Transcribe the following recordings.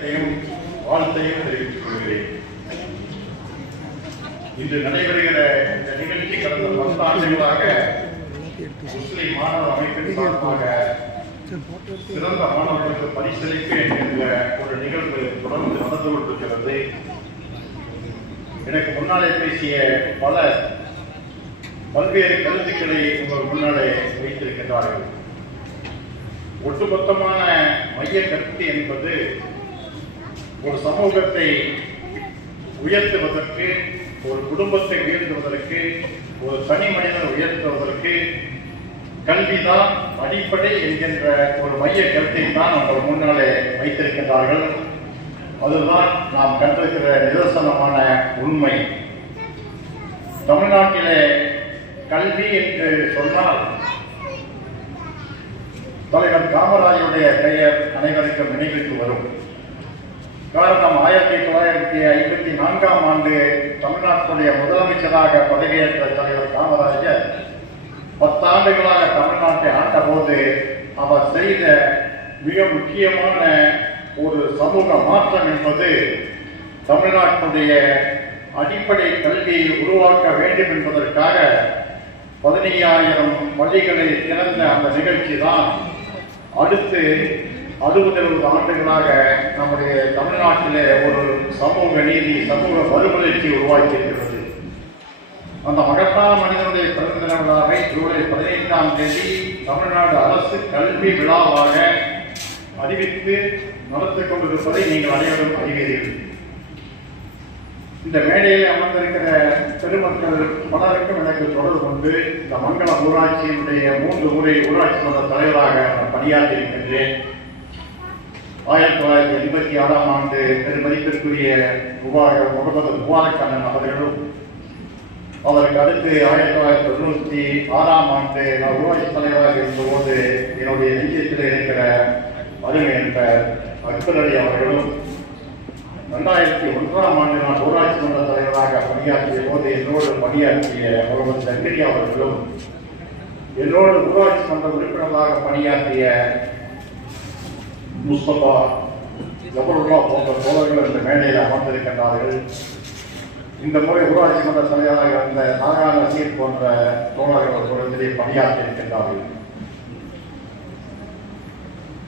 வாழ்த்தையும் தெரிவித்துக் கொள்கிறேன். இன்று நடைபெறுகிற இந்த நிகழ்ச்சி கடந்த 10 ஆண்டுகளாக முஸ்லிம் மாணவர் அமைப்பின் சார்பாக சிறந்த மாணவர்களுக்கு பரிசளிப்பேன் என்ற ஒரு நிகழ்வு தொடர்ந்து நடந்து கொண்டிருக்கிறது. எனக்கு முன்னாலே பேசிய பல்வேறு கருத்துக்களை உங்கள் முன்னாலே வைத்திருக்கின்றார்கள். ஒட்டுமொத்தமான மைய கருத்து என்பது ஒரு சமூகத்தை உயர்த்துவதற்கு, ஒரு குடும்பத்தை உயர்த்துவதற்கு, ஒரு தனி மனிதனை உயர்த்துவதற்கு கல்விதான் அடிப்படை என்கின்ற ஒரு மைய கருத்தை தான் அவர்கள் முன்னாலே வைத்திருக்கின்றார்கள். அதுதான் நாம் கண்டிருக்கிற நிதர்சனமான உண்மை. தமிழ்நாட்டிலே கல்வி என்று சொன்னால் தலைவர் காமராஜருடைய பெயர் அனைவருக்கும் நினைவுக்கு வரும். காரணம் 1954ஆம் ஆண்டு தமிழ்நாட்டுடைய முதலமைச்சராக பதவியேற்ற தலைவர் காமராஜர் 10 ஆண்டுகளாக தமிழ்நாட்டை ஆண்டபோது அவர் செய்த மிக முக்கியமான ஒரு சமூக மாற்றம் என்பது தமிழ்நாட்டுடைய அடிப்படை கல்வியை உருவாக்க வேண்டும் என்பதற்காக 15,000 பள்ளிகளை திறந்த அந்த நிகழ்ச்சி தான் அடுத்து 60-70 ஆண்டுகளாக நம்முடைய தமிழ்நாட்டிலே ஒரு சமூக நீதி, சமூக மறுமலர்ச்சி உருவாக்கி இருக்கிறது. அந்த மகத்தான மனிதனுடைய பிறந்த தினங்களாக ஜூலை 15ஆம் தேதி தமிழ்நாடு அரசு கல்வி விழாவாக அறிவித்து நடத்திக் கொண்டிருப்பதை நீங்கள் அனைவரும் அறிவீர்கள். இந்த மேடையில் அமர்ந்திருக்கிற பெருமக்கள் பலருக்கும் எனக்கு தொடர்பு கொண்டு இந்த மங்களம் ஊராட்சியினுடைய 3 முறை ஊராட்சி மன்ற தலைவராக நான் பணியாற்றியிருக்கின்றேன். 1986ஆம் ஆண்டு பெருமதிப்பிற்குரிய முகமது முபாரக் அண்ணன் அவர்களும், அதற்கு அடுத்து 1996ஆம் ஆண்டு நான் ஊராட்சி தலைவராக இருந்தபோது என்னுடைய நெஞ்சத்தில் இருக்கிற அருமை என்ற அக்பர் அலி அவர்களும், 2001ஆம் ஆண்டு நான் ஊராட்சி மன்ற தலைவராக பணியாற்றிய போது என்னோடு பணியாற்றிய முகமது சங்கரி அவர்களும், என்னோடு ஊராட்சி மன்ற உறுப்பினர்களாக பணியாற்றிய முஸ்தபா ஜபருல்லா போன்ற தோழர்கள் இந்த மேடையில் அமர்ந்திருக்கின்றார்கள். இந்த முறை ஊராட்சி மன்ற தலைவராக இருந்த நாகான சீர் போன்ற தோழர்கள் தொடர்ந்து பணியாற்றி இருக்கின்றார்கள்.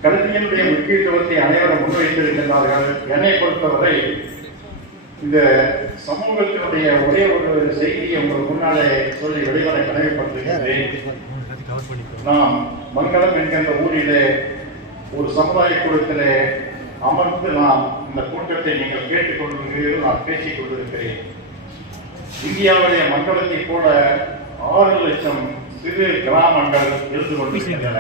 கல்வியினுடைய முக்கியத்துவத்தை அனைவரும் முன்வைத்திருக்கின்றார்கள். என்னை பொறுத்தவரை இந்த சமூகத்தினுடைய ஒரே ஒரு செய்தியை உங்கள் முன்னாலே சொல்லி வெளிவர கடமைப்பட்டிருக்கின்றேன். நாம் மங்களம் என்கின்ற ஊரிலே ஒரு சமுதாய கூடத்திலே அமர்ந்து நாம் இந்த கூட்டத்தை நீங்கள் கேட்டுக்கொண்டிருக்கிறீர்கள். நான் பேசிக் கொண்டிருக்கிறேன். இந்தியாவுடைய மண்டலத்தை போல 6 லட்சம் சிறு கிராமங்கள் இருந்து கொண்டிருக்கின்றன.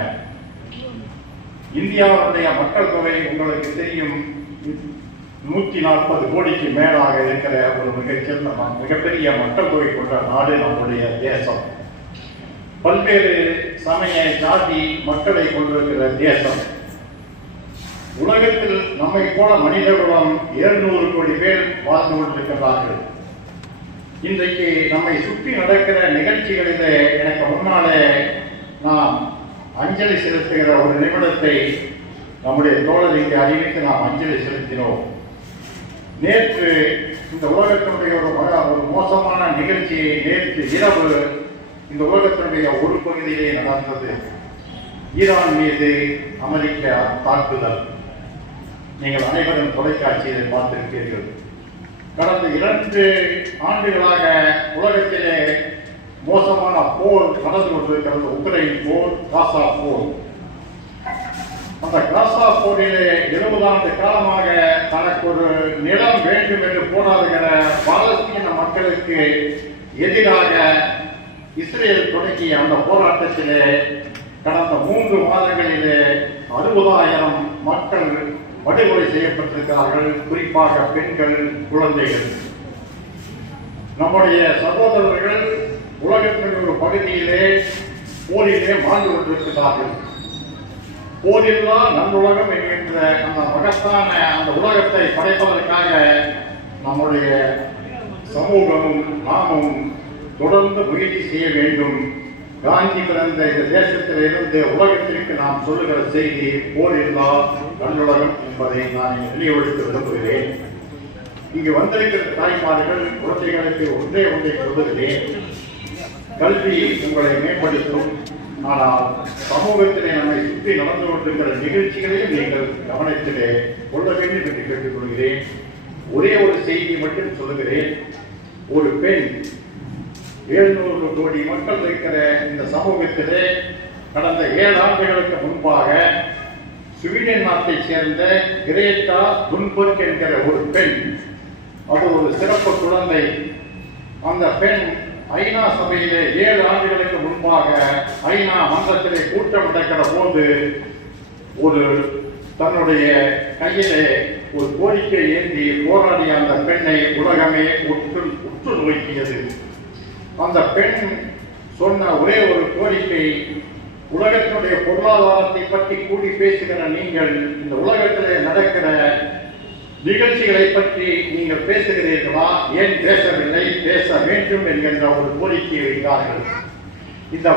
இந்தியாவுடைய மக்கள் தொகை உங்களுக்கு தெரியும், 140 கோடிக்கு மேலாக இருக்கிற ஒரு மிகப்பெரிய மக்கள் தொகை கொண்ட நாடு நம்முடைய தேசம். பல்வேறு சமய ஜாதி மக்களை கொண்டிருக்கிற தேசம். உலகத்தில் நம்மை போல மனிதர்களும் 700 கோடி பேர் வாழ்ந்து கொண்டிருக்கிறார்கள். இன்றைக்கு நம்மை சுற்றி நடக்கிற நிகழ்ச்சிகளிலே எனக்கு முன்னாலே நாம் அஞ்சலி செலுத்துகிற ஒரு நிமிடத்தை நம்முடைய தோழர் இங்கே அறிவித்து நாம் அஞ்சலி செலுத்தினோம். நேற்று இந்த உலகத்தினுடைய ஒரு மோசமான நிகழ்ச்சி நேற்று இரவு இந்த உலகத்தினுடைய ஒரு பகுதியிலே நடந்தது. ஈரான் மீது அமெரிக்கா தாக்குதல். நீங்கள் அனைவரும் தொலைக்காட்சியை பார்த்திருப்பீர்கள். கடந்த 2 ஆண்டுகளாக உலகத்திலே மோசமான போர் நடந்து கொண்டிருக்கிறது. உக்ரைன் போர், காசா போர். அந்த காசா போரிலே 70 ஆண்டு காலமாக தனக்கு ஒரு நிலம் வேண்டும் என்று போராடுகிற பாலஸ்தீன மக்களுக்கு எதிராக இஸ்ரேல் தொடங்கிய அந்த போராட்டத்திலே கடந்த 3 மாதங்களிலே 60,000 மக்கள் படுகொலை செய்யப்பட்டிருக்கிறார்கள். குறிப்பாக பெண்கள், குழந்தைகள். நம்முடைய சகோதரர்கள் உலகத்தின் ஒரு பகுதியிலே போரிலே வாழ்ந்து கொண்டிருக்கிறார்கள். போரில்லா நல்லுலகம் என்கின்ற அந்த மகத்தான அந்த உலகத்தை படைப்பதற்காக நம்முடைய சமூகமும் நாமும் தொடர்ந்து முயற்சி செய்ய வேண்டும். காந்தி பிறந்த இந்த தேசத்திலிருந்து உலகத்திற்கு நாம் சொல்லுகிற செய்தி போர் இல்லா நல்லுலகம் என்பதை நான் நினைவுபடுத்த விரும்புகிறேன். இங்கு வந்திருக்கிற தாய்மார்கள் குழந்தைகளுக்கு ஒன்றை சொல்லுகிறேன். கல்வி உங்களை மேம்படுத்தும். ஆனால் சமூகத்திலே நம்மை சுற்றி நடந்து கொண்டிருக்கிற நிகழ்ச்சிகளையும் நீங்கள் கவனத்திலே கொள்ள வேண்டும் என்று கேட்டுக்கொள்கிறேன். ஒரே ஒரு செய்தி மட்டும் சொல்லுகிறேன். ஒரு பெண் 700 கோடி மக்கள் இருக்கிற இந்த சமூகத்திலே கடந்த 7 ஆண்டுகளுக்கு முன்பாக ஸ்வீடன் நாட்டை சேர்ந்த கிரேட்டா துன்பர்க் என்கிற ஒரு பெண், அது ஒரு சிறப்பு குழந்தை. அந்த பெண் ஐநா சபையிலே 7 ஆண்டுகளுக்கு முன்பாக ஐநா மன்றத்திலே கூட்டம் நடக்கிற போது ஒரு தன்னுடைய கையிலே ஒரு கோரிக்கை ஏந்தி போராடிய அந்த பெண்ணை உலகமே உற்று நோக்கியது. அந்த பெண் சொன்ன ஒரே ஒரு கோரிக்கை, உலகத்தினுடைய பொருளாதாரத்தை பற்றி கூடி பேசுகிற நீங்கள் இந்த உலகத்திலே நடக்கிற நிகழ்ச்சிகளை பற்றி நீங்கள் பேசுகிறீர்களா, ஏன் பேசவில்லை, பேச வேண்டும் என்கின்ற ஒரு கோரிக்கையை வைத்தார்கள். இந்த